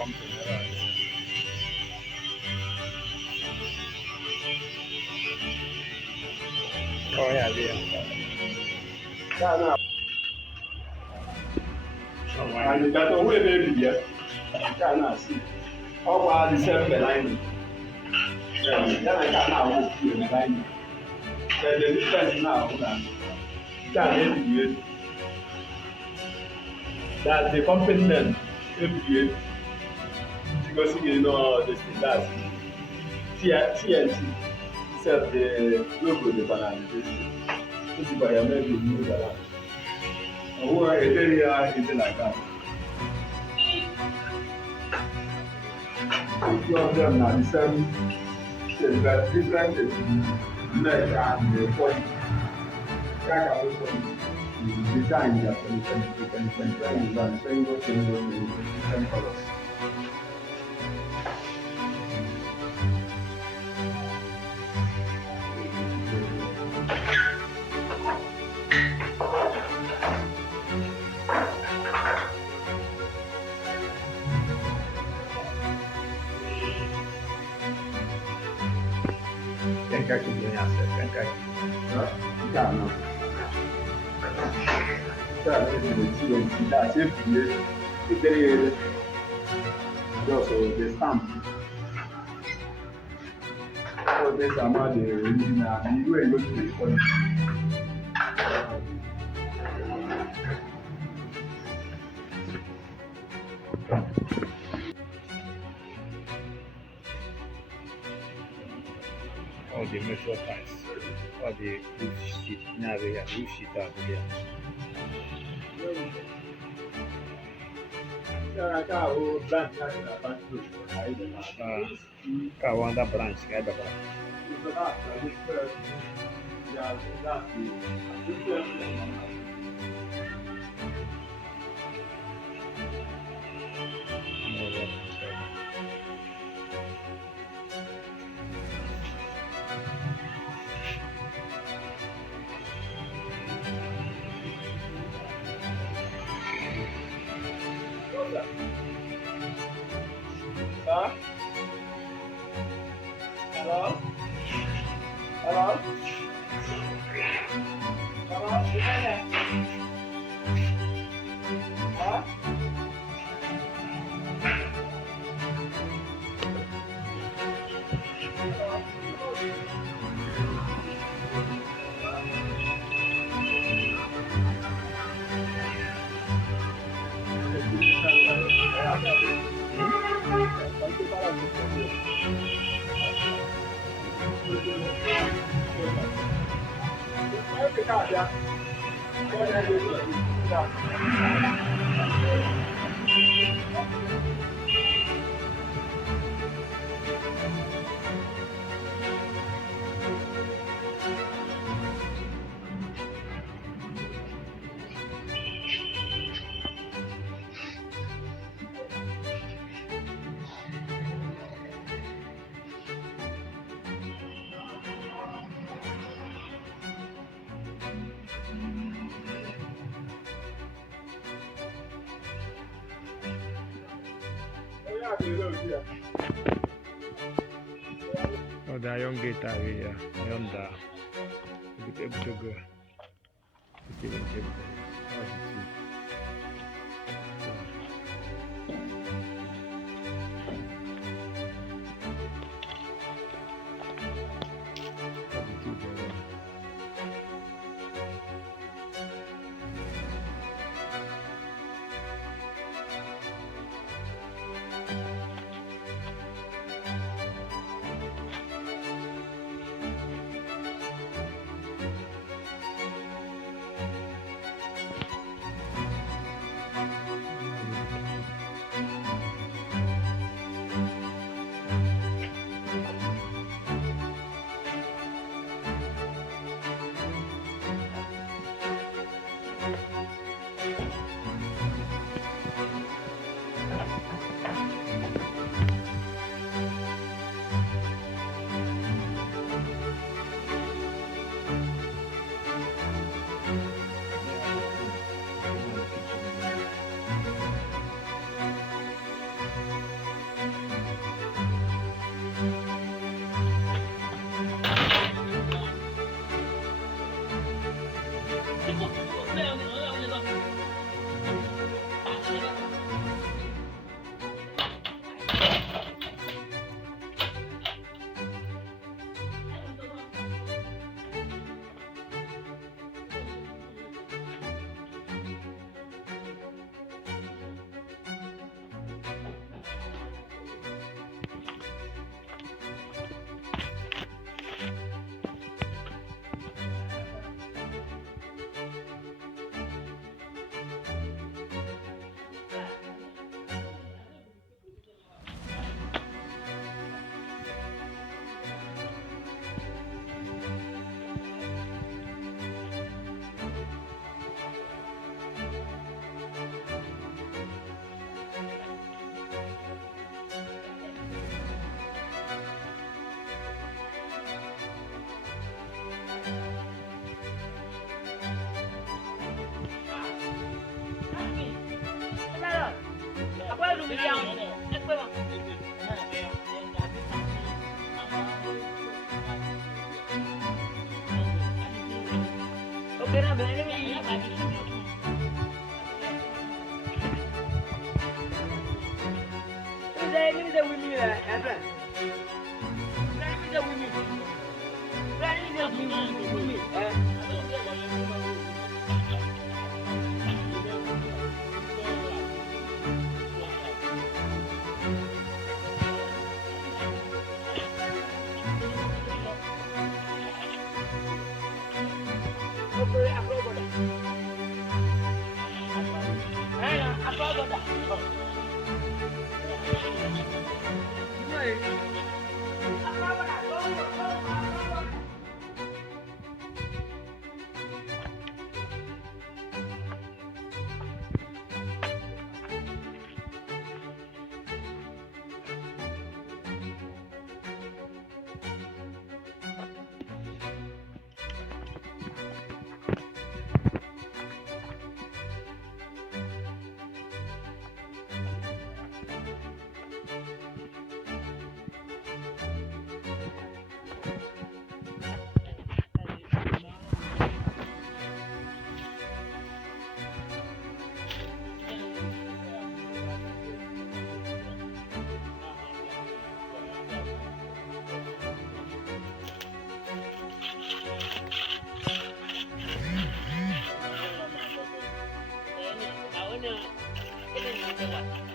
pumping it out. Oh yeah, yeah. And that way baby yeah. Can see. All by the same line. Yeah, can now see the line. The difference now that that the company name MBA because you know the thing that's TNT instead of the logo the banana this is by a maybe new banana. Who are a area is like that. Two of them are the same but different leg and the body. Design that you can try and run single in different colors. Can catch it in answer, can catch it. No. That is the TNT, that's it. It's also the stamp. So this amount the original, and you ain't going to be funny. All the metal parts, all the roof sheet, now we have roof sheet out here. Wanda branch, cada branch. Huh? Hello? Hello? Hello? Gimana? Hah? Oh, the young guitar here, yonder. It's able to go. It's able to go. Ini